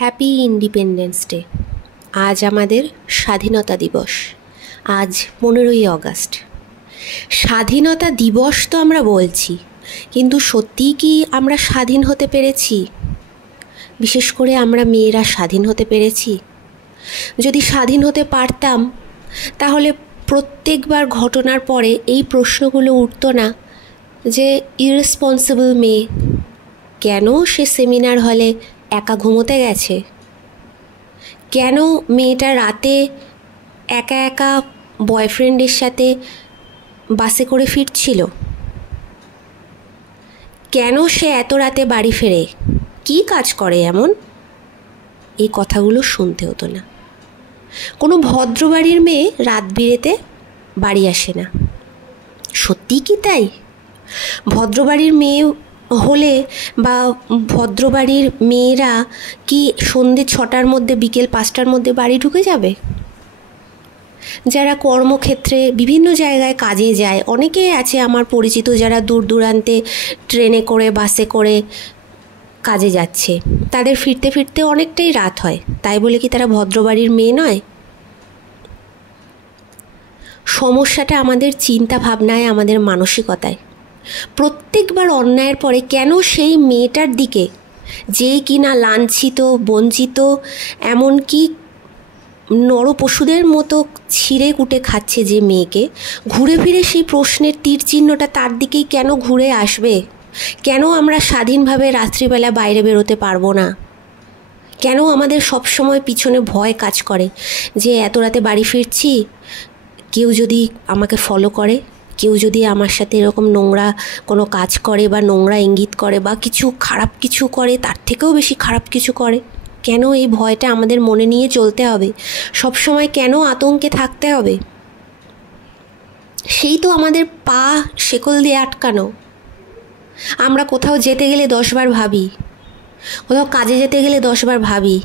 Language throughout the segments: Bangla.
Happy independence day. আজ আমাদের স্বাধীনতা দিবস। আজ 15ই আগস্ট। স্বাধীনতা দিবস তো আমরা বলছি, কিন্তু সত্যিই কি আমরা স্বাধীন হতে পেরেছি? বিশেষ করে আমরা মেয়েরা স্বাধীন হতে পেরেছি? যদি স্বাধীন হতে পারতাম তাহলে প্রত্যেকবার ঘটনার পরে এই প্রশ্নগুলো উঠতো না যে ইররেসপন্সিবল মেয়ে কেন সে সেমিনার হলে একা ঘুমোতে গেছে, কেন মেয়েটা রাতে একা একা বয়ফ্রেন্ডের সাথে বাসে করে ফিরছিল, কেন সে এত রাতে বাড়ি ফেরে, কী কাজ করে এমন? এই কথাগুলো শুনতে হতো না। কোনো ভদ্রবাড়ির মেয়ে রাত বিরেতে বাড়ি আসে না। সত্যিই কি তাই? ভদ্রবাড়ির মেয়ে হলে বা ভদ্রবাড়ির মেয়েরা কি সন্ধে 6টার মধ্যে বিকেল 5টার মধ্যে বাড়ি ঢুকে যাবে? যারা কর্মক্ষেত্রে বিভিন্ন জায়গায় কাজে যায়, অনেকেই আছে আমার পরিচিত যারা দূর দূরান্তে ট্রেনে করে বাসে করে কাজে যাচ্ছে, তাদের ফিরতে ফিরতে অনেকটাই রাত হয়। তাই বলে কি তারা ভদ্রবাড়ির মেয়ে নয়? সমস্যাটা আমাদের চিন্তা ভাবনায়, আমাদের মানসিকতায়। প্রত্যেকবার অন্যায়ের পরে কেন সেই মেয়েটার দিকে, যেই কিনা লাঞ্ছিত, বঞ্চিত, এমনকি নরপশুদের মতো ছিঁড়ে কুটে খাচ্ছে যে মেয়েকে, ঘুরে ফিরে সেই প্রশ্নের তীর চিহ্নটা তার দিকেই কেন ঘুরে আসবে? কেন আমরা স্বাধীনভাবে রাত্রিবেলা বাইরে বেরোতে পারবো না? কেন আমাদের সবসময় পিছনে ভয় কাজ করে যে এত রাতে বাড়ি ফিরছি, কেউ যদি আমাকে ফলো করে, কেউ যদি আমার সাথে এরকম নোংরা কোনো কাজ করে বা নোংরা ইঙ্গিত করে বা কিছু খারাপ কিছু করে, তার থেকেও বেশি খারাপ কিছু করে, কেন এই ভয়টা আমাদের মনে নিয়ে চলতে হবে? সবসময় কেন আতঙ্কে থাকতে হবে? সেই তো আমাদের পা শেকল দিয়ে আটকানো। আমরা কোথাও যেতে গেলে 10 বার ভাবি, কোথাও কাজে যেতে গেলে 10 বার ভাবি,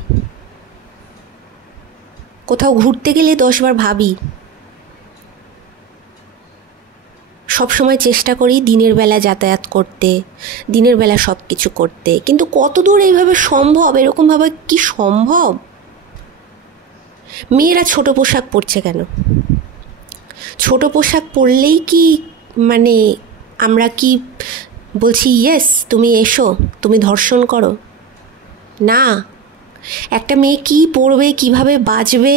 কোথাও ঘুরতে গেলে 10 বার ভাবি। সবসময় চেষ্টা করি দিনের বেলা যাতায়াত করতে, দিনের বেলা সব কিছু করতে, কিন্তু কতদূর এইভাবে সম্ভব? এরকমভাবে কি সম্ভব? মেয়েরা ছোট পোশাক পরছে কেন? ছোট পোশাক পরলেই কি মানে আমরা কি বলছি ইয়েস তুমি এসো, তুমি ধর্ষণ করো? না, একটা মেয়ে কি পরবে, কিভাবে বাঁচবে,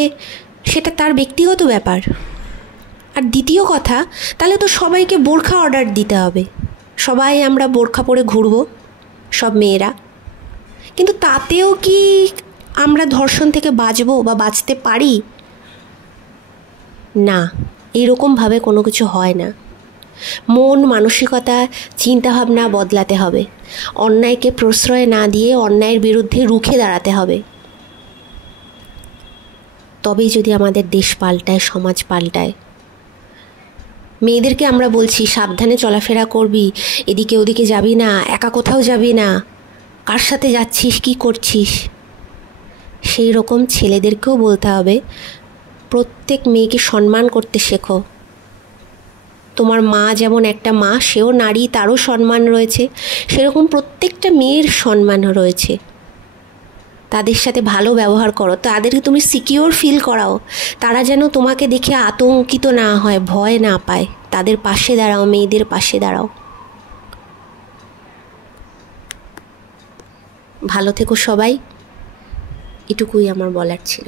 সেটা তার ব্যক্তিগত ব্যাপার। আর দ্বিতীয় কথা, তাহলে তো সবাইকে বোরখা অর্ডার দিতে হবে, সবাই আমরা বোরখা পরে ঘুরবো, সব মেয়েরা। কিন্তু তাতেও কি আমরা ধর্ষণ থেকে বাঁচবো বা বাঁচতে পারি? না, এরকমভাবে কোনো কিছু হয় না। মন মানসিকতা চিন্তাভাবনা বদলাতে হবে। অন্যায়কে প্রশ্রয় না দিয়ে অন্যায়ের বিরুদ্ধে রুখে দাঁড়াতে হবে। তবেই যদি আমাদের দেশ পাল্টায়, সমাজ পাল্টায়। মেয়েদেরকে আমরা বলছি সাবধানে চলাফেরা করবি, এদিকে ওদিকে যাবি না, একা কোথাও যাবি না, কার সাথে যাচ্ছিস, কি করছিস। সেই রকম ছেলেদেরকেও বলতে হবে প্রত্যেক মেয়েকে সম্মান করতে শেখো। তোমার মা যেমন একটা মা, সেও নারী, তারও সম্মান রয়েছে, সেরকম প্রত্যেকটা মেয়ের সম্মান রয়েছে। তাদের সাথে ভালো ব্যবহার করো, তাদেরকে তুমি সিকিওর ফিল করাও, তারা যেন তোমাকে দেখে আতঙ্কিত না হয়, ভয় না পায়। তাদের পাশে দাঁড়াও, মেয়েদের পাশে দাঁড়াও। ভালো থেকো সবাই, এটুকুই আমার বলার ছিল।